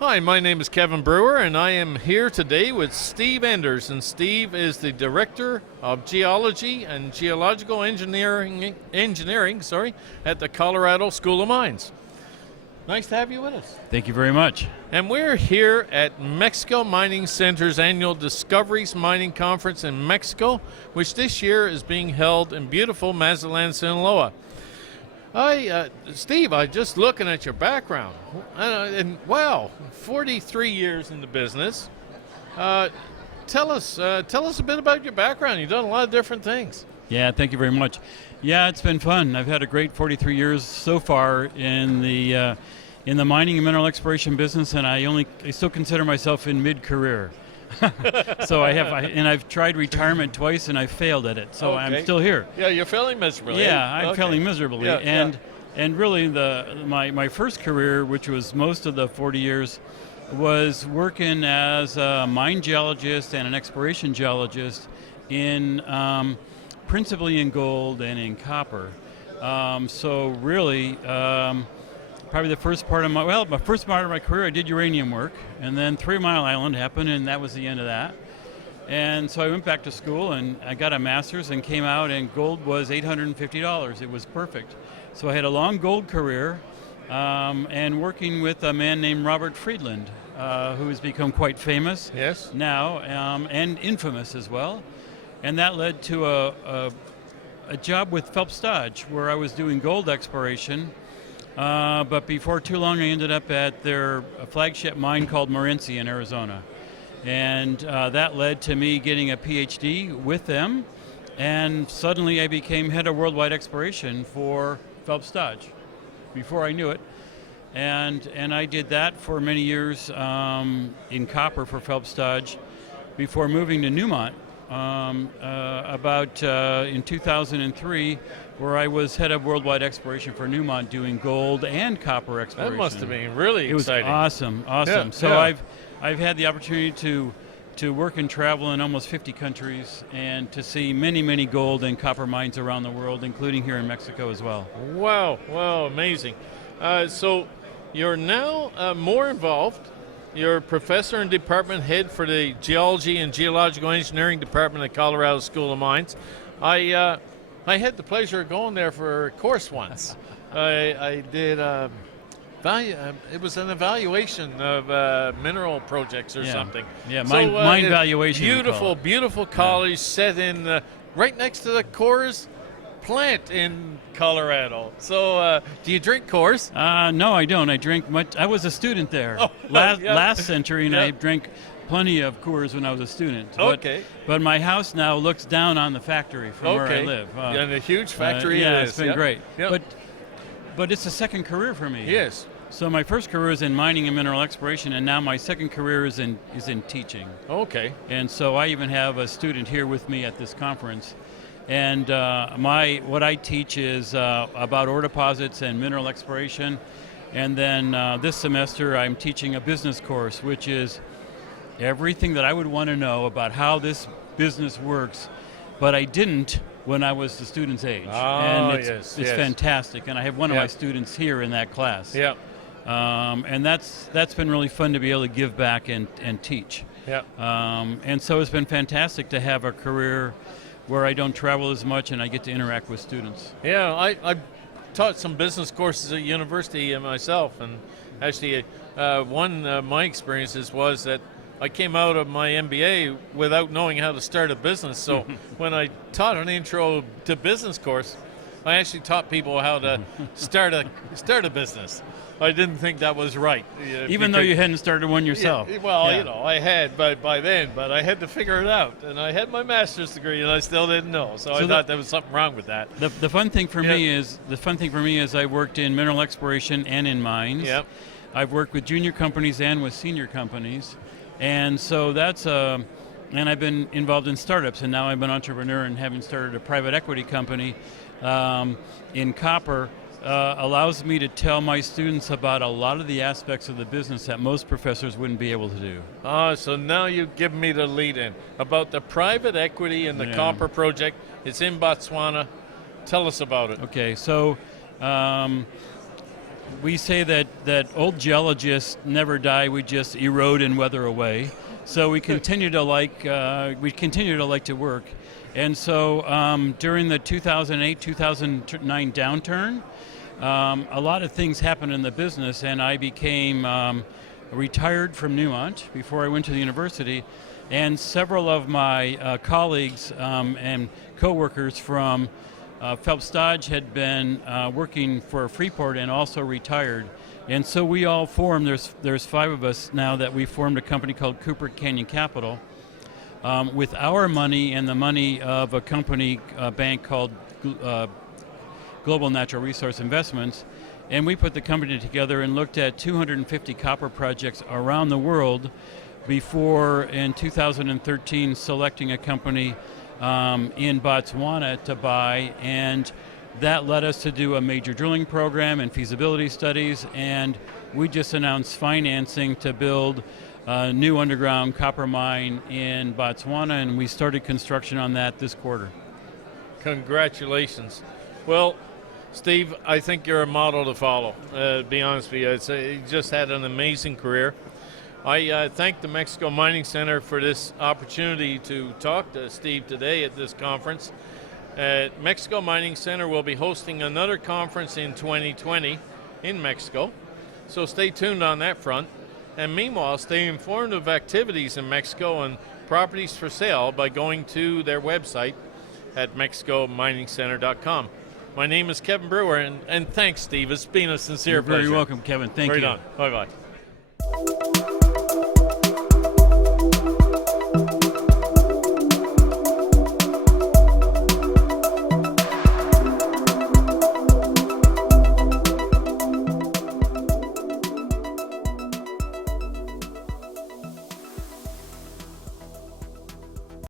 Hi, my name is Kevin Brewer, and I am here today with Steve Enders. And Steve is the Director of Geology and Geological Engineering at the Colorado School of Mines. Nice to have you with us. Thank you very much. And we're here at Mexico Mining Center's annual Discoveries Mining Conference in Mexico, which this year is being held in beautiful Mazatlan, Sinaloa. Steve, I just looking at your background, and wow, 43 years in the business. Tell us a bit about your background. You've done a lot of different things. Yeah, thank you very much. Yeah, it's been fun. I've had a great 43 years so far in the mining and mineral exploration business, and I still consider myself in mid-career. So I've tried retirement twice and I failed at it. So okay. I'm still here. Yeah, you're failing miserably. Yeah, I'm failing miserably. Yeah, and really my first career, which was most of the 40 years, was working as a mine geologist and an exploration geologist in principally in gold and in copper. So really. Probably the first part of my career, I did uranium work, and then 3 Mile Island happened, and that was the end of that. And so I went back to school, and I got a master's, and came out, and gold was $850. It was perfect. So I had a long gold career, and working with a man named Robert Friedland, who has become quite famous now, and infamous as well. And that led to a job with Phelps Dodge, where I was doing gold exploration. But before too long, I ended up at their flagship mine called Morenci in Arizona. And that led to me getting a PhD with them. And suddenly I became head of worldwide exploration for Phelps Dodge before I knew it. And I did that for many years in copper for Phelps Dodge before moving to Newmont in 2003, where I was head of worldwide exploration for Newmont, doing gold and copper exploration. That must have been really exciting. It was awesome. Yeah, so yeah. I've had the opportunity to work and travel in almost 50 countries and to see many gold and copper mines around the world, including here in Mexico as well. Wow, amazing. So you're now more involved. You're professor and department head for the Geology and Geological Engineering Department at Colorado School of Mines. I had the pleasure of going there for a course once. I did. It was an evaluation of mineral projects or something. Yeah, mine valuation. Beautiful college set in right next to the Coors plant in Colorado. So, do you drink Coors? No, I don't. I drink much. I was a student there last century, and I drank plenty of Coors when I was a student. But my house now looks down on the factory from where I live. And a huge factory. It's been great. Yep. But it's a second career for me. Yes. So my first career is in mining and mineral exploration, and now my second career is in teaching. Okay. And so I even have a student here with me at this conference. And what I teach is about ore deposits and mineral exploration. And then this semester I'm teaching a business course, which is everything that I would want to know about how this business works, but I didn't when I was the student's age. And it's fantastic. And I have one of my students here in that class. Yeah. And that's been really fun to be able to give back and teach. Yeah. And so it's been fantastic to have a career where I don't travel as much and I get to interact with students. Yeah, I taught some business courses at university myself, and actually one of my experiences was that I came out of my MBA without knowing how to start a business. So when I taught an intro to business course, I actually taught people how to start a business. I didn't think that was right. Even though you hadn't started one yourself. I had by then, but I had to figure it out. And I had my master's degree, and I still didn't know. So I thought there was something wrong with that. The fun thing for me is I worked in mineral exploration and in mines. Yep. I've worked with junior companies and with senior companies, and so that's and I've been involved in startups, and now I'm an entrepreneur and having started a private equity company in copper. Allows me to tell my students about a lot of the aspects of the business that most professors wouldn't be able to do. So now you've given me the lead in about the private equity and the copper project. It's in Botswana. Tell us about it. Okay, so we say that old geologists never die; we just erode and weather away. So we continue to like to work, and so during the 2008-2009 downturn, a lot of things happened in the business, and I became retired from Newmont before I went to the university, and several of my colleagues and co-workers from Phelps Dodge had been working for Freeport and also retired. And so we all formed, there's 5 of us now, that we formed a company called Cooper Canyon Capital with our money and the money of a company, bank called Global Natural Resource Investments. And we put the company together and looked at 250 copper projects around the world before, in 2013, selecting a company in Botswana to buy, and that led us to do a major drilling program and feasibility studies, and we just announced financing to build a new underground copper mine in Botswana, and we started construction on that this quarter. Congratulations. Well, Steve, I think you're a model to follow, to be honest with you. You just had an amazing career. I thank the Mexico Mining Center for this opportunity to talk to Steve today at this conference. Mexico Mining Center will be hosting another conference in 2020 in Mexico, so stay tuned on that front. And meanwhile, stay informed of activities in Mexico and properties for sale by going to their website at mexicominingscenter.com. My name is Kevin Brewer, and thanks, Steve. It's been a sincere pleasure. You're very welcome, Kevin. Thank you. Right on. Bye-bye.